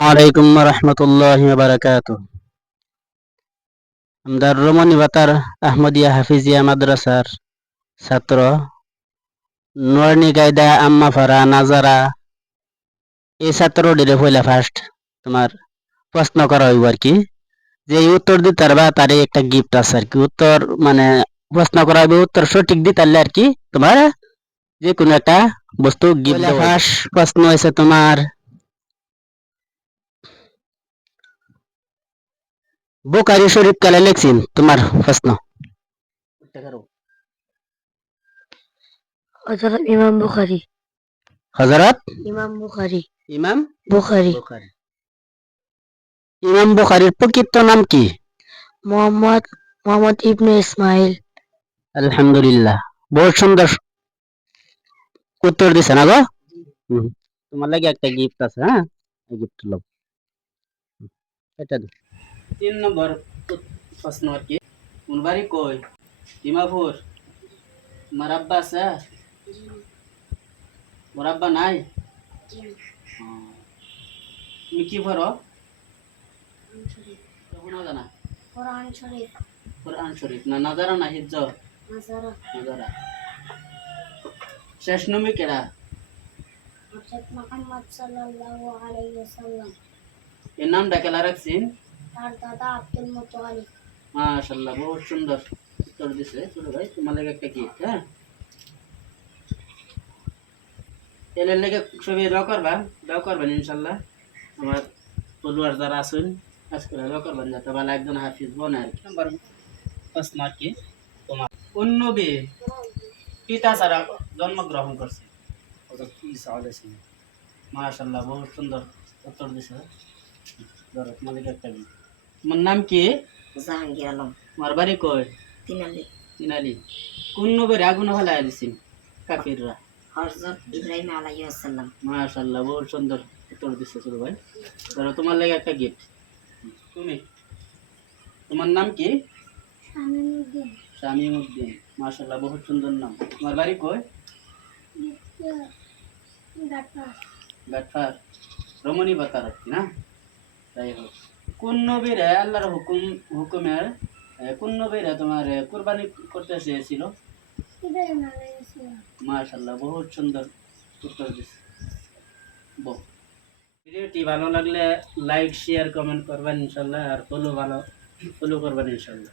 আলাইকুম রহমতুল্লাহি ওয়া বারাকাতুহু। আমরা রমণী বাতার আহমদিয়া হাফিজিয়া মাদ্রাসার ছাত্র নুরানি গায়দা আম্মা ফারা নাজারা এই ছাত্রটিরে পয়লা ফার্স্ট তোমার প্রশ্ন করা হইব আর কি, যে এই উত্তর দিতে পারবা তার একটা গিফট আছে আর কি। উত্তর মানে প্রশ্ন করা হবে, উত্তর সঠিক দিতে পারলে আর কি তোমার যে কোনো একটা বস্তু গিফট দেওয়া হবে। ফার্স্ট প্রশ্ন হয়েছে তোমার, বুখারী শরীফ কালে লেখছেন? তোমার প্রশ্ন। হযরত ইমাম বুখারী। হযরত ইমাম বুখারী। ইমাম বুখারী। বুখারী। ইমাম বুখারীর প্রকৃত নাম কি? মোহাম্মদ ইবনে ইসমাইল। আলহামদুলিল্লাহ, বহুত সুন্দর উত্তর দিছে না গো। তোমার লাগে একটা গিফট আছে, হ্যাঁ এই গিফট লো, এটা দাও। 3 নম্বর প্রশ্ন আর কি, কোন বাড়ি কই? ডিমাপুর। তোমার আব্বা আছে? মোর আব্বা নাই। তুমি কি পড়ো? শোনা জানা? কোরআন শরীফ। কোরআন শরীফ না নাজারা না হিজ্জ? নাজারা। নাজারা। শেষ নবী কেডা? হযরত মুহাম্মদ সাল্লাল্লাহু আলাইহি ওয়াসাল্লাম। এর নামটা কেলা রাখছেন? তার দাদা আব্দুল মুত্তালিব। মাশাআল্লাহ, বহুত সুন্দর উত্তর দিছে ছোট ভাই। তোমার লাগে একটা গিফট, হ্যাঁ এর লেগে সবই দোয়া করবেন ইনশাআল্লাহ। আমার ফলোয়ার যারা আছেন আজকে দোয়া করবেন যাতে ভালো একজন হাফিজ বনে আর কি। নাম্বার প্রশ্ন আর কি, তোমার কোন নবী পিতা ছাড়া জন্মগ্রহণ করছে? হযরত ঈসা আলাইহিস সালাম। মাশাআল্লাহ, বহুত সুন্দর উত্তর দিছে। ধরো তোমার লাগে একটা গিফট। তোমার নাম কি? জাহাঙ্গীর আলম। তোমার বাড়ি কই? তিনালি। তিনালি। কোন নবীর আগুন হলায় দিছেন কাফিররা? হযরত ইব্রাহিম আলাইহিস সালাম। মাশাআল্লাহ, বহুত সুন্দর উত্তর দিছে ছোট ভাই। ধরো তোমার লাগে একটা গিফট। তুমি, তোমার নাম কি? শামীমউদ্দিন। শামীমউদ্দিন। মাশাআল্লাহ, বহুত সুন্দর নাম। তোমার বাড়ি কই? গাটপাড়া। গাটফার। রমণী বাতার আর কি না? যাই হোক, কোন নবীর আল্লাহর হুকুমের কোন নবীর তোমার কুরবানি করতে চেয়েছিল? ইব্রাহিম আলাইহিস সালাম। মাশাআল্লাহ, বহুত সুন্দর উত্তর দিছে। বাহ। ভিডিওটি ভালো লাগলে লাইক শেয়ার কমেন্ট করবেন ইনশাআল্লাহ, আর ফলো করবেন ইনশাআল্লাহ।